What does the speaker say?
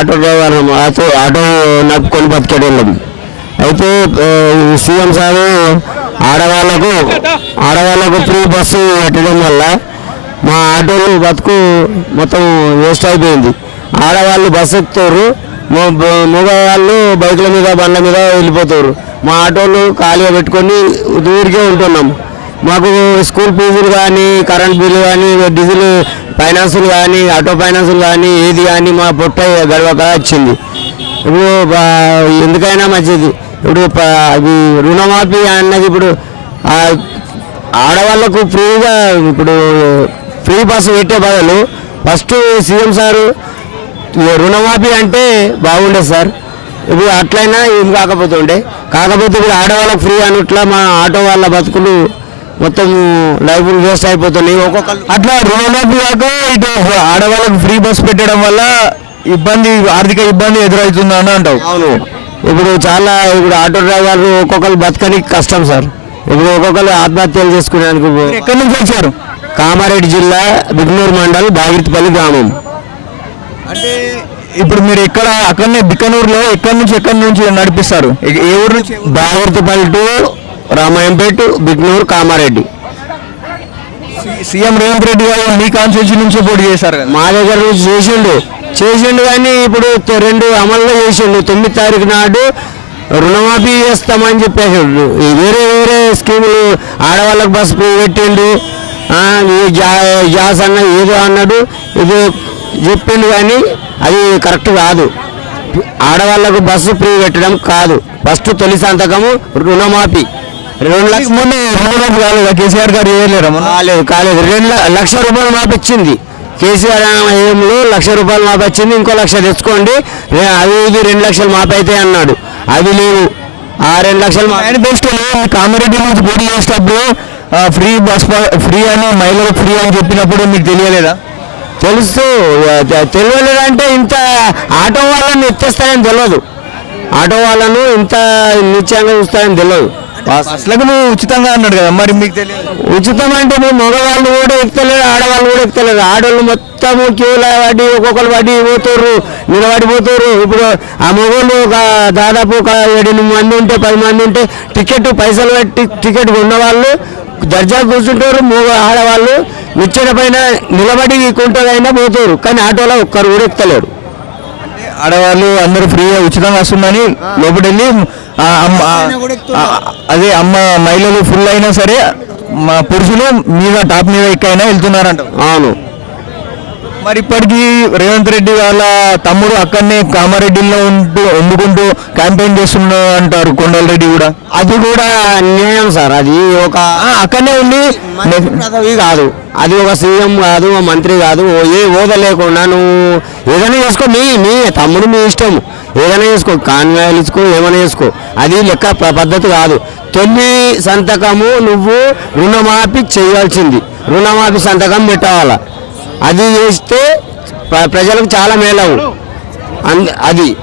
Auto driver auto auto నడుపుకొని బతికేటోళ్ళం. అయితే సీఎం సారు ఆడవాళ్ళకు ఆడవాళ్ళకు ఫ్రీ బస్సు పెట్టడం వల్ల మా ఆటోలు బతుకు మొత్తం వేస్ట్ అయిపోయింది. ఆడవాళ్ళు బస్సు ఎక్కుతారు మగవాళ్ళు బైకుల మీద బండ్ల మీద వెళ్ళిపోతారు. మా ఆటోలు ఖాళీగా పెట్టుకొని దూరికే ఉంటున్నాం. మాకు స్కూల్ ఫీజులు కానీ కరెంట్ బిల్లు కానీ డీజిల్ ఫైనాన్సులు కానీ ఆటో ఫైనాన్సులు కానీ ఏది కానీ మా పొట్ట గడవక వచ్చింది. ఇప్పుడు బా- ఎందుకైనా మంచిది. ఇప్పుడు అది రుణమాఫీ అన్నది ఇప్పుడు ఆడవాళ్ళకు ఫ్రీగా ఇప్పుడు ఫ్రీ బస్సు పెట్టే బదులు ఫస్ట్ సీఎం సారు రుణమాఫీ అంటే బాగుండే సార్. ఇప్పుడు అట్లయినా ఏం కాకపోతుండే. కాకపోతే ఇప్పుడు ఆడవాళ్ళకి ఫ్రీ అన్నట్లా మా ఆటో వాళ్ళ బతుకులు మొత్తం లైఫ్ వేస్ట్ అయిపోతున్నాయి. ఒక్కొక్కరు అట్లా రుణమాఫీ కాక ఇటు ఆడవాళ్ళకు ఫ్రీ బస్ పెట్టడం వల్ల ఇబ్బంది ఆర్థిక ఇబ్బంది ఎదురవుతుంది అని అంటావు. అవును. ఇప్పుడు చాలా ఇప్పుడు ఆటో డ్రైవర్లు ఒక్కొక్కరు బతకనికి కష్టం సార్. ఇప్పుడు ఒక్కొక్కరు ఆత్మహత్యలు మీరు ఎక్కడి నుంచి వచ్చారు? కామారెడ్డి జిల్లా బిగ్నూరు మండల్ బాగిరిపల్లి గ్రామం. అంటే ఇప్పుడు మీరు ఎక్కడ అక్కడనే బిక్కనూరులో ఎక్కడి నుంచి ఎక్కడి నుంచి నడిపిస్తారు? ఏ- ఏ ఊరు నుంచి? బాగిరిపల్లి టు రామాయంపేట బిగ్నూరు కామారెడ్డి. సీఎం రేవంత్ రెడ్డి గారు మీ కాన్స్టిట్యూన్సీ నుంచి పోటీ చేశారు కదా? మా దగ్గర నుంచి చేసిండు. చేసిండు కానీ ఇప్పుడు రెండు అమల్లో చేసిండు. తొమ్మిది తారీఖు నాడు రుణమాఫీ చేస్తామని చెప్పేసాడు. వేరే వేరే స్కీములు ఆడవాళ్ళకి బస్ ఫ్రీ పెట్టిండు. గ్యాస్ అన్న ఏదో అన్నాడు. ఇది చెప్పిండు కానీ అది కరెక్ట్ కాదు. ఆడవాళ్ళకు బస్సు ఫ్రీ పెట్టడం కాదు. ఫస్ట్ తొలి సంతకము రుణమాఫీ. రెండు లక్ష మొన్న రుణమాఫీ కాలేదా కేసీఆర్ గారు మొన్న? కాలేదు కాలేదు. రెండు లక్ష రూపాయలు మాపిచ్చింది కేసీఆర్ హయాంలో లక్ష రూపాయలు మాపిచ్చింది ఇంకో లక్ష తెచ్చుకోండి. అవి ఇది రెండు లక్షలు మాపైతే అన్నాడు. అవి లేవు. ఆ రెండు లక్షలు ఈ కామారెడ్డి నుంచి పోటీ చేసేటప్పుడు ఆ, ఫ్రీ బస్ ఫ్రీ అని మహిళలకు ఫ్రీ అని చెప్పినప్పుడు మీకు తెలియలేదా? తెలుసు. తెలియలేదంటే ఇంత ఆటో వాళ్ళని ఎత్తేస్తారని తెలియదు ఆటో వాళ్ళను ఇంత నిత్యంగా చూస్తారని తెలియదు నువ్వు ఉచితంగా అన్నాడు కదా మరి మీకు తెలియదు. ఉచితం అంటే మీ మగవాళ్ళు కూడా ఎక్కలేరు ఆడవాళ్ళు కూడా ఎక్కలేరు ఆడవాళ్ళు మొత్తం క్యూల పడి ఒక్కొక్కరు పడి పోతారు నిలబడిపోతారు ఇప్పుడు ఆ మగవాళ్ళు ఒక దాదాపు ఒక ఏడు మంది ఉంటే పది మంది ఉంటే టికెట్ పైసలు పెట్టి టికెట్ ఉన్నవాళ్ళు దర్జా కూర్చుంటారు మగ ఆడవాళ్ళు నిచ్చెన పైన నిలబడి కుంటదైనా పోతారు కానీ ఆటోలో ఒక్కరు కూడా ఎక్కలేరు ఆడవాళ్ళు అందరూ ఫ్రీగా ఉచితంగా వస్తుందని లోపలి వెళ్ళి అదే అమ్మ మహిళలు ఫుల్ అయినా సరే మా పురుషులు మీద టాప్ మీద ఎక్కైనా వెళ్తున్నారంట. అవును. మరి ఇప్పటికీ రేవంత్ రెడ్డి వాళ్ళ తమ్ముడు అక్కడనే కామారెడ్డిలో ఉంటూ వండుకుంటూ క్యాంపెయిన్ చేస్తున్నా అంటారు కొండలరెడ్డి కూడా. అది కూడా అన్యాయం సార్. అది ఒక ఆ, అక్కడనే ఉండి పదవి కాదు. అది ఒక సీఎం కాదు ఒక మంత్రి కాదు ఓ ఏ హోదా లేకుండా నువ్వు ఏదైనా చేసుకో. మీ మీ తమ్ముడు మీ ఇష్టం. ఏదైనా చేసుకో కాన్వాయలు ఇచ్చుకో ఏమైనా చేసుకో అది లెక్క పద్ధతి కాదు. తొలి సంతకము నువ్వు రుణమాఫీ చేయాల్సింది. రుణమాఫీ సంతకం పెట్టాల? అది చేస్తే ప్ర- ప్రజలకు చాలా మేలవు అది.